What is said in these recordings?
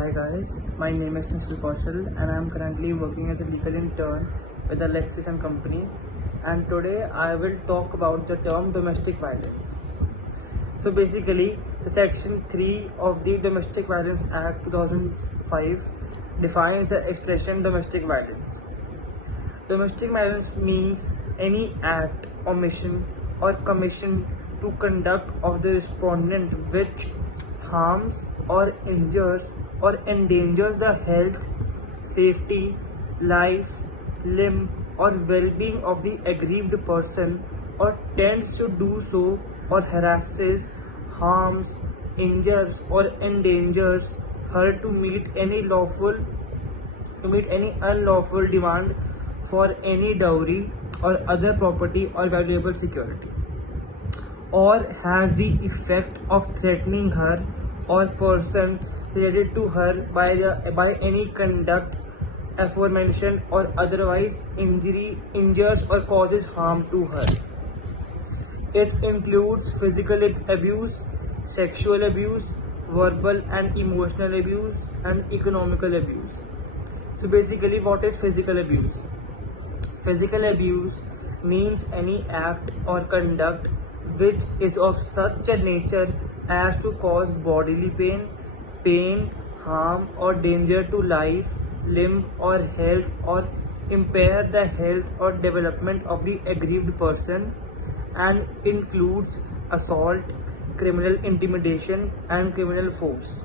Hi guys, my name is Mr. Kaushal and I am currently working as a legal intern with the Lexis and Company, and today I will talk about the term domestic violence. So basically, the section 3 of the Domestic Violence Act 2005 defines the expression domestic violence. Domestic violence means any act, omission or commission to conduct of the respondent which harms or injures or endangers the health, safety, life, limb or well-being of the aggrieved person, or tends to do so, or harasses, harms, injures or endangers her to meet any unlawful demand for any dowry or other property or valuable security, or has the effect of threatening her or person related to her by any conduct aforementioned, or otherwise injures or causes harm to her. It includes physical abuse, sexual abuse, verbal and emotional abuse, and economical abuse. So basically, what is physical abuse? Physical abuse means any act or conduct which is of such a nature as to cause bodily pain, harm or danger to life, limb or health, or impair the health or development of the aggrieved person, and includes assault, criminal intimidation and criminal force.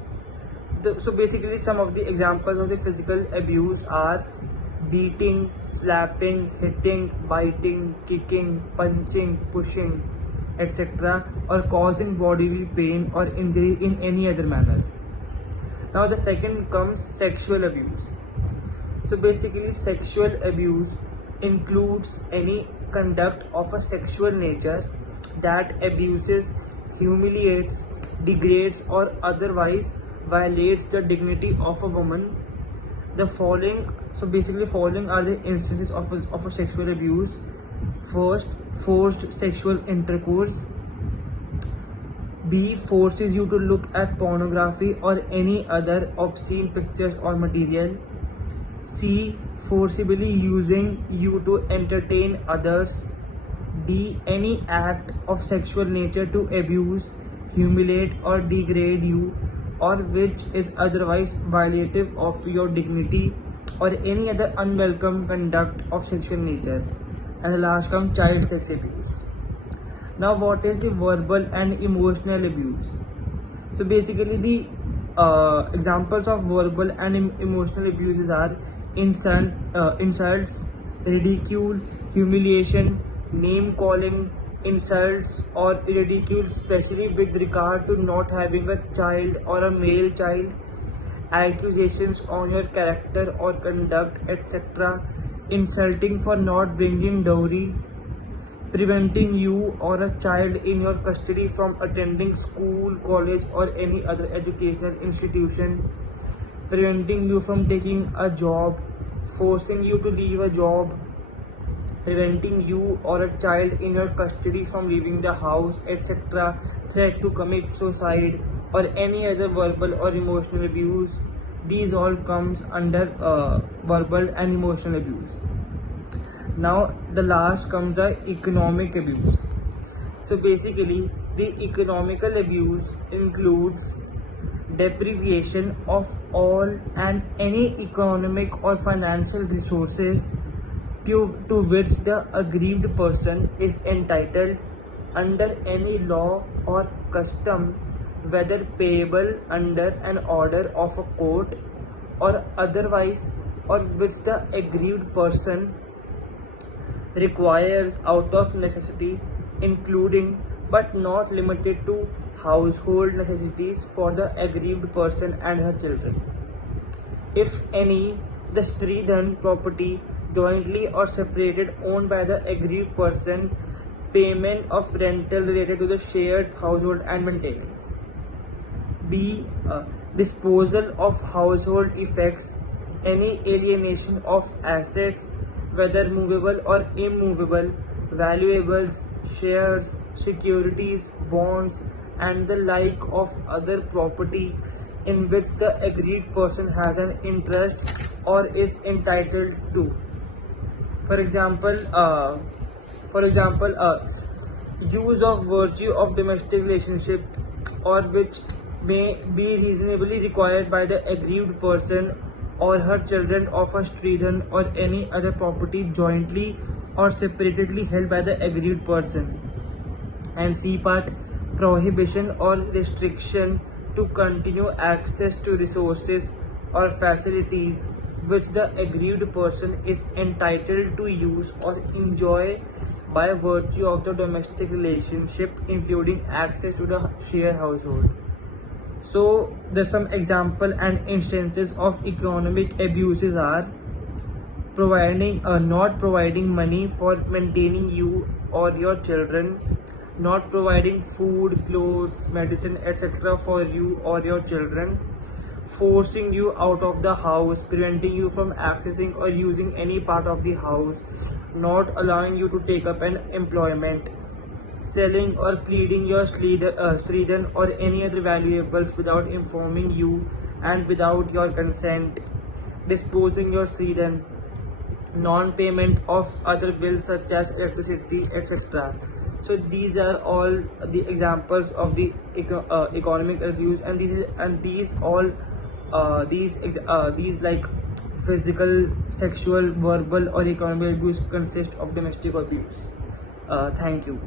So basically, some of the examples of the physical abuse are beating, slapping, hitting, biting, kicking, punching, pushing, etc., or causing bodily pain or injury in any other manner. Now the second comes sexual abuse. So basically, sexual abuse includes any conduct of a sexual nature that abuses, humiliates, degrades or otherwise violates the dignity of a woman. The following are the instances of a sexual abuse. First, forced sexual intercourse. B, forces you to look at pornography or any other obscene pictures or material. C, forcibly using you to entertain others. D, any act of sexual nature to abuse, humiliate or degrade you, or which is otherwise violative of your dignity, or any other unwelcome conduct of sexual nature. And the last comes child sex abuse. Now what is the verbal and emotional abuse? So basically, the examples of verbal and emotional abuses are insults, ridicule, humiliation, name calling, insults or ridicule, especially with regard to not having a child or a male child, accusations on your character or conduct, etc., insulting for not bringing dowry, preventing you or a child in your custody from attending school, college or any other educational institution, preventing you from taking a job, forcing you to leave a job, preventing you or a child in your custody from leaving the house, etc., threat to commit suicide or any other verbal or emotional abuse. These all comes under verbal and emotional abuse. Now the last comes the economic abuse. So basically, the economical abuse includes deprivation of all and any economic or financial resources to which the aggrieved person is entitled under any law or custom, whether payable under an order of a court or otherwise, or which the aggrieved person requires out of necessity, including but not limited to household necessities for the aggrieved person and her children. If any, the Stridhan property jointly or separated owned by the aggrieved person, payment of rental related to the shared household and maintenance. B, disposal of household effects, any alienation of assets, whether movable or immovable, valuables, shares, securities, bonds, and the like of other property, in which the aggrieved person has an interest or is entitled to. For example, use of virtue of domestic relationship, or which may be reasonably required by the aggrieved person or her children of a streeton or any other property jointly or separately held by the aggrieved person. And C part, prohibition or restriction to continue access to resources or facilities which the aggrieved person is entitled to use or enjoy by virtue of the domestic relationship, including access to the shared household. So there's some example and instances of economic abuses are not providing money for maintaining you or your children, not providing food, clothes, medicine, etc. for you or your children, forcing you out of the house, preventing you from accessing or using any part of the house, not allowing you to take up an employment, selling or pleading your streeton or any other valuables without informing you and without your consent, disposing your streeton, non-payment of other bills such as electricity, etc. So these are all the examples of the economic abuse, and these like physical, sexual, verbal or economic abuse consist of domestic abuse. Thank you.